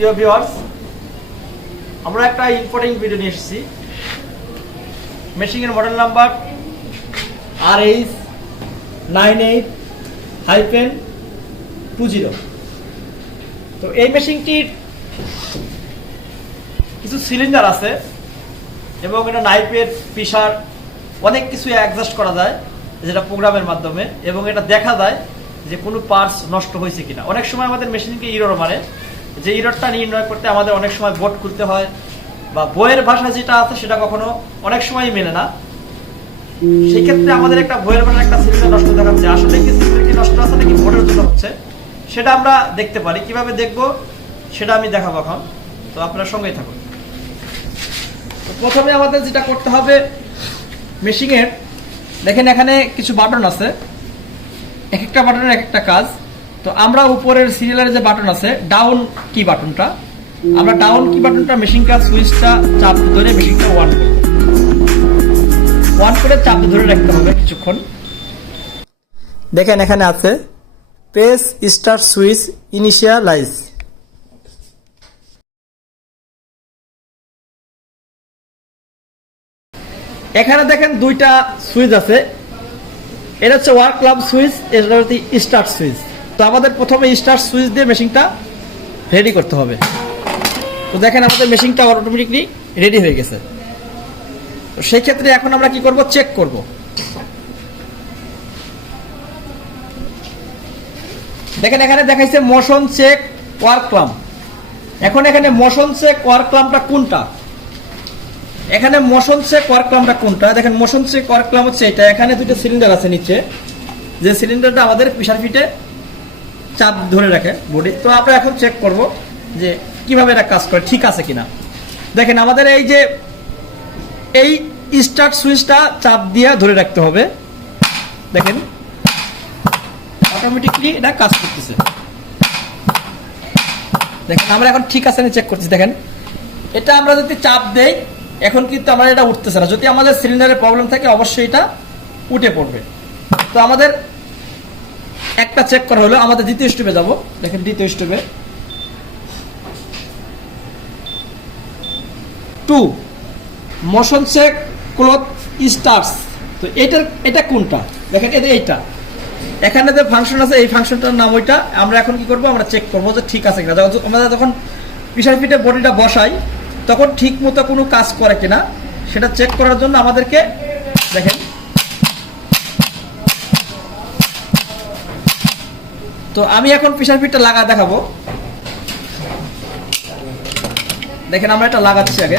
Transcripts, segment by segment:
প্রিয় ভিউয়ার্স, আমরা একটা ইম্পর্টেন্ট ভিডিও নিয়ে এসেছি। মেশিনের মডেল নাম্বার RH98-20। তো এই মেশিনটির কিছু সিলিন্ডার আছে এবং এটা নাইফের পিসার অনেক কিছু অ্যাডজাস্ট করা যায় যেটা প্রোগ্রামের মাধ্যমে, এবং এটা দেখা যায় যে কোনো পার্টস নষ্ট হয়েছে কিনা। অনেক সময় আমাদের মেশিনকে ইরর মারে, যে ইররটা নির্ণয় করতে আমাদের অনেক সময় বোর্ড খুলতে হয়, বা বইয়ের ভাষা যেটা আছে সেটা কখনো অনেক সময় মেলে না। সেই ক্ষেত্রে আমাদের একটা বইয়ের ভাষার একটা সিলিন্ডার নষ্ট দেখাচ্ছে, আসলে কি সিলিন্ডার কি নষ্ট আছে নাকি বোর্ডের জন্য হচ্ছে সেটা আমরা দেখতে পারি। কিভাবে দেখবো সেটা আমি দেখাবো এখন, তো আপনার সঙ্গেই থাকুন। প্রথমে আমাদের যেটা করতে হবে, মেশিনের দেখেন এখানে কিছু বাটন আছে, এক একটা বাটনের এক একটা কাজ। তো আমরা উপরের সিরিয়ালের যে বাটন আছে ডাউন কি বাটনটা, আমরা ডাউন কি বাটনটা মেশিনটা সুইচটা চাপ ধরে মেশিনটা অন করে চাপ ধরে রাখতে হবে কিছুক্ষণ। দেখেন এখানে আছে প্রেস স্টার্ট সুইচ ইনিশিয়ালাইজ। এখানে দেখেন দুইটা সুইচ আছে, এটা হচ্ছে ওয়ার্ক ল্যাম্প সুইচ, এটা হচ্ছে স্টার্ট সুইচ। তো আমাদের প্রথমে স্টার্ট সুইচ দিয়ে মেশিনটা রেডি করতে হবে। তো দেখেন আমাদের মেশিনটা অটোমেটিকলি রেডি হয়ে গেছে। তো সেই ক্ষেত্রে এখন আমরা কি করব, চেক করব। দেখেন এখানে দেখাইছে মোশন চেক ওয়ার্ক ল্যাম্প। এখন এখানে মোশন চেক ওয়ার্ক ল্যাম্পটা কোনটা, এখানে মোশন চেক ওয়ার্ক ল্যাম্পটা কোনটা, দেখেন মোশন চেক ওয়ার্ক ল্যাম্প হচ্ছে এটা। এখানে দুটো সিলিন্ডার আছে নিচে, যে সিলিন্ডারটা আমাদের প্রেসার ফিটে চাপ ধরে রাখে বডি। তো আমরা এখন চেক করব যে কিভাবে এটা কাজ করে, ঠিক আছে কিনা। দেখেন আমাদের এই যে এই স্টার্ট সুইচটা চাপ দিয়ে ধরে রাখতে হবে। দেখেন অটোমেটিকলি এটা কাজ করতেছে। দেখেন আমরা এখন ঠিক আছে চেক করছি। দেখেন এটা আমরা যদি চাপ দেই এখন কিন্তু আমার এটা উঠতেছে না। যদি আমাদের সিলিন্ডারের প্রবলেম থাকে অবশ্যই এটা উঠে পড়বে। তো আমাদের একটা চেক করা হলো, আমাদের দ্বিতীয় স্টেপে যাব। দেখেন দ্বিতীয় স্টেপে 2 মোশন চেক ক্লথ স্টার্টস। তো এটা কোনটা, দেখেন এইটা এখানে যে ফাংশন আছে এই ফাংশনটার নাম ওইটা। আমরা এখন কি করব, আমরা চেক করবো যে ঠিক আছে কিনা। আমরা যখন প্রেসার ফিটে বডিটা বসাই তখন ঠিক মতো কোনো কাজ করে কিনা সেটা চেক করার জন্য আমাদেরকে দেখেন তো আমি এখন প্রেসার ফিটটা লাগা দেখাবো। দেখেন আমরা এটা লাগাচ্ছি আগে।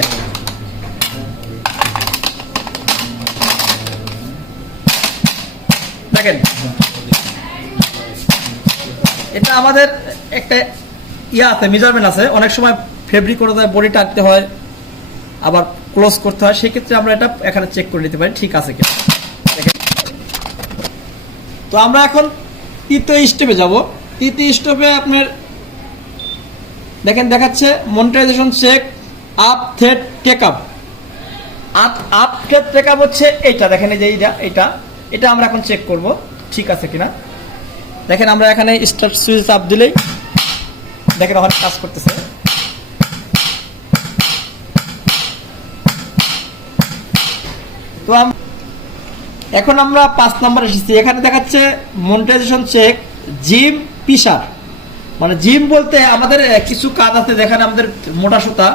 দেখেন এটা আমাদের একটা আছে, মেজারমেন্ট আছে। অনেক সময় ফেব্রিক করে দেয়, বডি টানতে হয়, আবার ক্লোজ করতে হয়। সেক্ষেত্রে আমরা এটা এখানে চেক করে নিতে পারি ঠিক আছে কিনা। তো আমরা এখন তৃতীয় স্টেপে যাব। তৃতীয় স্টেপে আপনার দেখেন দেখাচ্ছে monetisation check up thread take up. Up thread take up হচ্ছে এইটা। দেখেন এই যে এটা আমরা এখন চেক করব ঠিক আছে কিনা। দেখেন আমরা এখানে স্টার্ট সুইচ চাপ দিলেই দেখেন ওখানে কাজ করতেছে। তো এখন আমরা 5 নাম্বার এসেছি। এখানে দেখাচ্ছে মনিটাইজেশন চেক জিম পিসার। মানে জিম বলতে আমাদের কিছু কাজ আছে, যেখানে আমাদের মোটা সুতা,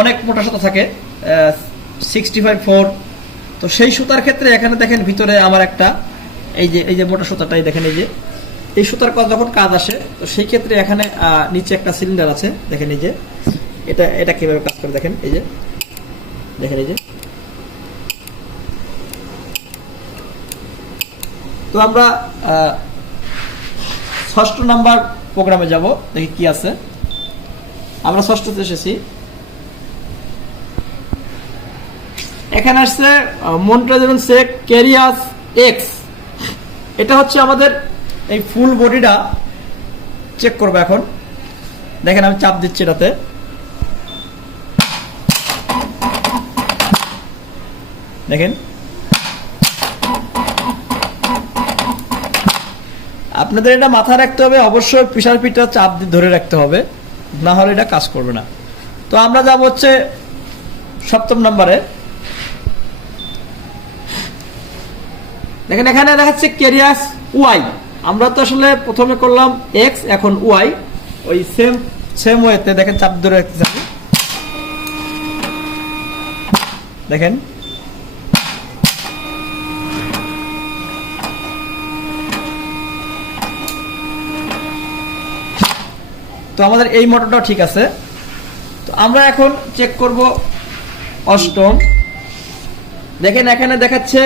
অনেক মোটা সুতা থাকে 65/4। তো সেই সুতার ক্ষেত্রে এখানে দেখেন ভিতরে আমার একটা এই যে মোটা সুতাটাই দেখেন, এই সুতার যখন কাজ আসে তো সেই ক্ষেত্রে এখানে নিচে একটা সিলিন্ডার আছে। দেখেন এই যে এটা কিভাবে কাজ করে, দেখেন এই যে দেখেন এই যে। তো আমরা 6 নাম্বার প্রোগ্রামে যাব, দেখি কি আছে। আমরা 6তে এসেছি। এখানে আসছে মনিটাইজেশন চেক ক্যারিয়াস এক্স। এটা হচ্ছে আমাদের এই ফুল বডিটা চেক করবো এখন। দেখেন আমি চাপ দিচ্ছি এটাতে, দেখেন আপনাদের এটা মাথায় রাখতে হবে, অবশ্যই প্রেসার ফিটটা চাপ দিয়ে ধরে রাখতে হবে। না হলে এটা কাজ করবে না। তো আমরা যাব হচ্ছে 7ম নম্বরে। দেখেন এখানে দেখাচ্ছে ক্যারিয়াস ওয়াই। আমরা তো আসলে প্রথমে করলাম এক্স, এখন ওয়াই, ওই সেম ওয়েতে দেখেন চাপ ধরে রাখতেছি আমি। দেখেন তো আমাদের এই মোটরটা ঠিক আছে। তো আমরা এখন চেক করব 8ম। দেখেন এখানে দেখাচ্ছে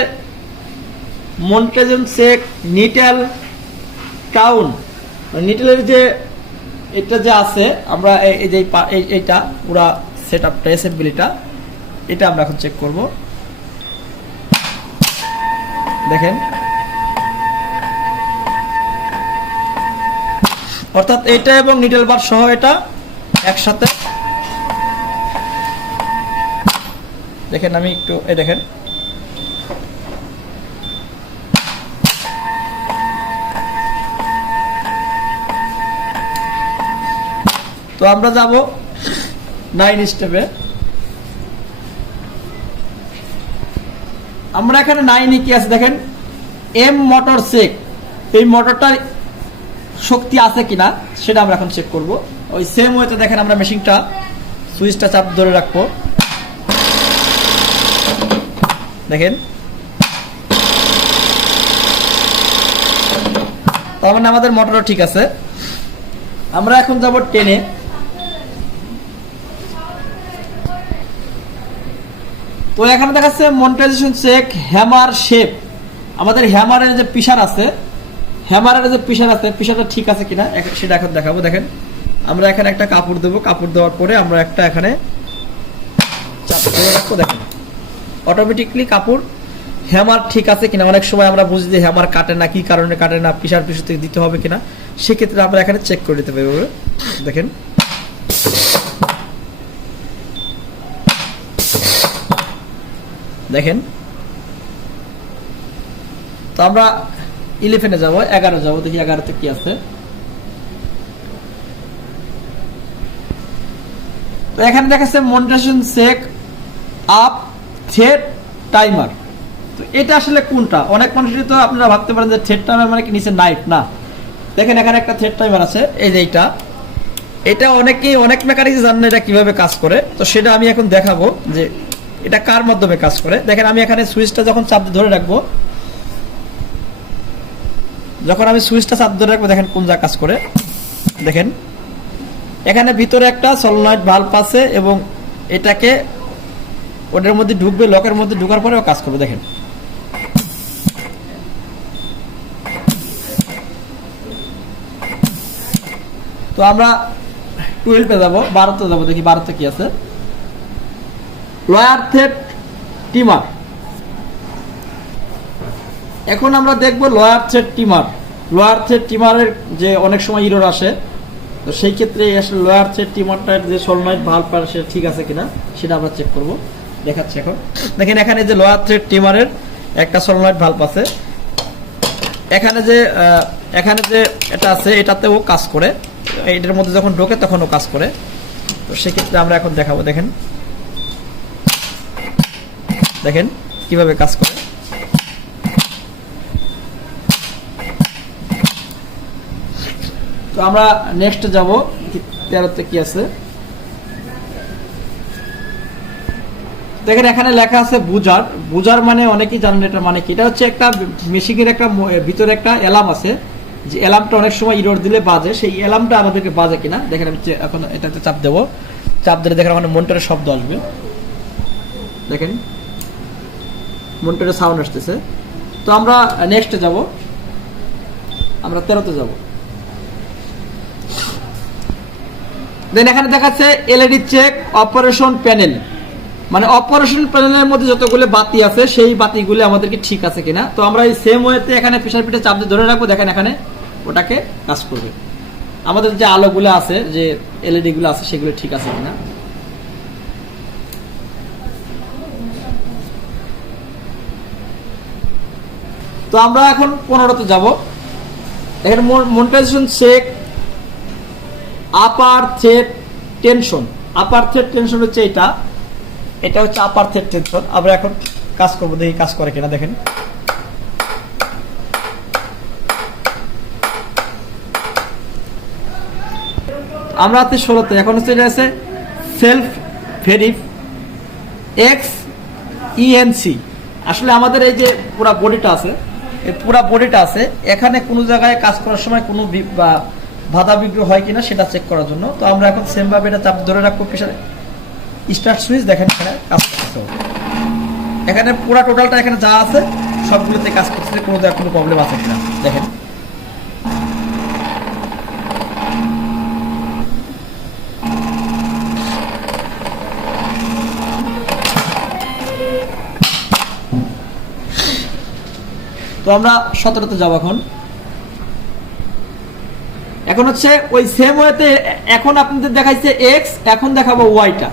মন্টেজন চেক নিটেল টাউন, নিটেলের যে এটা যে আছে, আমরা এই যে এইটা পুরা সেটআপটা অ্যাসেম্বলিটা এটা আমরা এখন চেক করব। দেখেন অর্থাৎ এটা এবং নিটেল বার সহ এটা একসাথে। দেখেন আমি একটু এই দেখেন তো আমরা যাব 9 স্টেপে। আমরা এখানে 9 কি আছে দেখেন, এম মোটর চেক। এই মোটরটার শক্তি আছে কিনা সেটা আমরা এখন চেক করব। ওই সেম ওয়েতে দেখেন আমরা মেশিনটা সুইচটা চাপ ধরে রাখবো। দেখেন তার মানে আমাদের মোটরও ঠিক আছে। আমরা এখন যাব 10-এ। তো এখানে দেখাচ্ছে মনিটাইজেশন চেক হ্যামার শেপ। আমাদের হ্যামারের যে পিসার আছে, পিসারটা ঠিক আছে কিনা সেটা এখন দেখাবো। দেখেন আমরা এখানে একটা কাপড় দেবো, কাপড় দেওয়ার পরে আমরা একটা এখানে চাপ ধরে রাখবো। দেখেন অটোমেটিকলি কাপড় হ্যামার ঠিক আছে কিনা। অনেক সময় আমরা বুঝি যে হ্যামার কাটে না, কি কারণে কাটে না, পিসার থেকে দিতে হবে কিনা, সেক্ষেত্রে আমরা এখানে চেক করে দিতে পারবো। দেখেন দেখেন তো আমরা 11-এ যাবো, 11 যাবো, দেখি 11-তে কি আছে। তো এখানে দেখাচ্ছে monetisation check up thread timer. তো এটা আসলে কোনটা? অনেক মানুষই তো আপনারা ভাবতে পারেন যে থ্রেড টাইমার মানে কি নিচে নাইট, না। দেখেন এখানে একটা থ্রেড টাইমার আছে, এই যে এটা অনেক মেকানিক জানেন এটা কিভাবে কাজ করে। তো সেটা আমি এখন দেখাবো যে এটা কার মাধ্যমে কাজ করে। দেখেন আমি এখানে সুইচটা যখন চাপ ধরে রাখবো, দেখেন কোন যা কাজ করে। দেখেন এখানে ভিতরে একটা সলোনয়েড ভালভ আছে এবং এটাকে ওটার মধ্যে ঢুকবে, লকের মধ্যে ঢোকার পরেও কাজ করবে। দেখেন তো আমরা 12-এ যাবো, 12-তে যাবো, দেখি 12-তে কি আছে। Lawyer thread টিমার। এখন আমরা দেখবো লয়ার থ্রেড টিমারের যে অনেক সময় ইরর আসে, তো সেই ক্ষেত্রে আসলে লয়ার থ্রেড টিমারটার যে সলোনয়েড ভালভ সেটা ঠিক আছে কিনা সেটা আমরা চেক করব। দেখাচ্ছি এখন। দেখেন এখানে যে লয়ার থ্রেড টিমারের একটা সলোনয়েড ভালভ আছে, এখানে যে এটা আছে এটাতেও কাজ করে, এটার মধ্যে যখন ঢোকে তখনও কাজ করে। তো সেক্ষেত্রে আমরা এখন দেখাবো। দেখেন কিভাবে কাজ করে। তো আমরা নেক্সট যাব, 13-তে কি আছে। দেখেন এখানে লেখা আছে বুজার মানে অনেকেই জানেন এটা মানে কি। এটা হচ্ছে একটা মেশিনের একটা ভিতরে একটা অ্যালার্ম আছে, যে অ্যালার্মটা অনেক সময় ইরর দিলে বাজে, সেই অ্যালার্মটা আমাদেরকে বাজে কিনা। দেখেন আমি এখন এটাতে চাপ দেবো, চাপ দিলে দেখেন ওখানে মনিটরের শব্দ আসবে। দেখেন মনিটরের সাউন্ড আসতেছে। তো আমরা নেক্সটে যাব, আমরা 13-তে যাব। দেন এখানে দেখাচ্ছে এলইডি চেক অপারেশন প্যানেল, মানে অপারেশন প্যানেলের মধ্যে যতগুলো বাতি আছে সেই বাতিগুলো আমাদেরকে ঠিক আছে কিনা। তো আমরা এই সেম ওয়েতে এখানে প্রেসার পিঠে চাপ দিয়ে ধরে রাখবো। দেখেন এখানে ওটাকে কাজ করবে। আমাদের যে আলোগুলো আছে, যে এলইডি গুলো আছে, সেগুলো ঠিক আছে কিনা। তো আমরা এখন 15-তে যাব। এখানে মনিটাইজেশন চেক আপার থ্রেড টেনশন। আপার থ্রেড টেনশন হচ্ছে এটা হচ্ছে আপার থ্রেড টেনশন। আমরা এখন কাজ করবো, দেখি কাজ করে কিনা। দেখেন আমরা আছি 16তে। এখন হচ্ছে এটা আছে সেলফ ভেরিফ এক্স ইএনসি। আসলে আমাদের এই যে পুরা বডিটা আছে, এই পুরা বডিটা আছে, এখানে কোনো জায়গায় কাজ করার সময় কোনো বাধা বিঘ্ন হয় কিনা সেটা চেক করার জন্য। তো আমরা এখন সেম ভাবে এটা চাপ ধরে রাখবো, পিছনে স্টার্ট সুইচ। দেখেন এখানে কাজ করতেছে, এখানে পুরা টোটালটা এখানে যা আছে সবগুলোতে কাজ করতেছে, কোনো জায়গায় কোনো প্রবলেম আছে কিনা দেখেন। তো আমরা 17তে যাবো। এখন হচ্ছে ওই সেম ওয়েতে এখন আপনাদের দেখাইছে এক্স, এখন দেখাবো ওয়াইটা।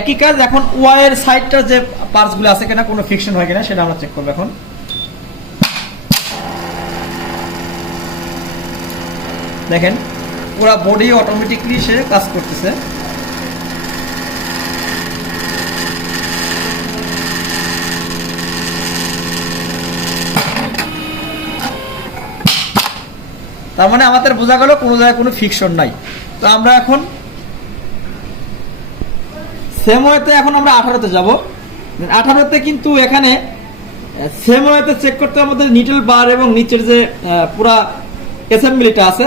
একই কাজ। এখন ওয়াই এর সাইডটা যে পার্টস গুলো আছে কিনা, কোনো ফিকশন হয় কিনা সেটা আমরা চেক করবো। এখন দেখেন পুরো বডি অটোমেটিকলি সে কাজ করতেছে। তার মানে আমাদের বোঝা গেল কোনো জায়গায় কোনো ফিকশন নাই। তো আমরা এখন সেম ওয়েতে এখন আমরা 18তে যাব। 18তে কিন্তু এখানে সেম ওয়েতে চেক করতে আমাদের নিডল বার এবং নিচের যে পুরা অ্যাসেম্বলিটা আছে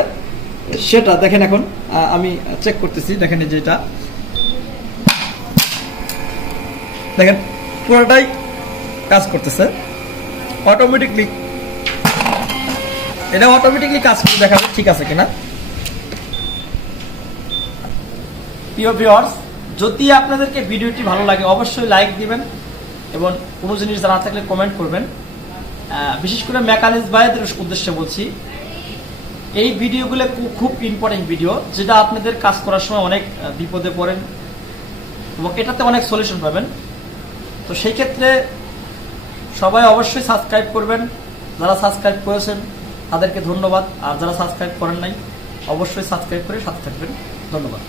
সেটা দেখেন। এখন আমি চেক করতেছি। দেখেন এই যেটা দেখেন পুরোটাই কাজ করতেছে অটোমেটিকলি। এটা অটোমেটিকলি কাজ করে দেখাবে ঠিক আছে কিনা। প্রিয় ভিউয়ার্স, যদি আপনাদেরকে ভিডিওটি ভালো লাগে অবশ্যই লাইক দিবেন এবং কোনো জিনিস জানা থাকলে কমেন্ট করবেন। বিশেষ করে মেকানিক্স ভাইদের উদ্দেশ্যে বলছি, এই ভিডিওগুলো খুব ইম্পর্টেন্ট ভিডিও, যেটা আপনাদের কাজ করার সময় অনেক বিপদে পড়েন এবং এটাতে অনেক সলিউশন পাবেন। তো সেই ক্ষেত্রে সবাই অবশ্যই সাবস্ক্রাইব করবেন। যারা সাবস্ক্রাইব করেছেন তাদেরকে ধন্যবাদ, আর যারা সাবস্ক্রাইব করেন নাই অবশ্যই সাবস্ক্রাইব করে সাথে থাকবেন। ধন্যবাদ।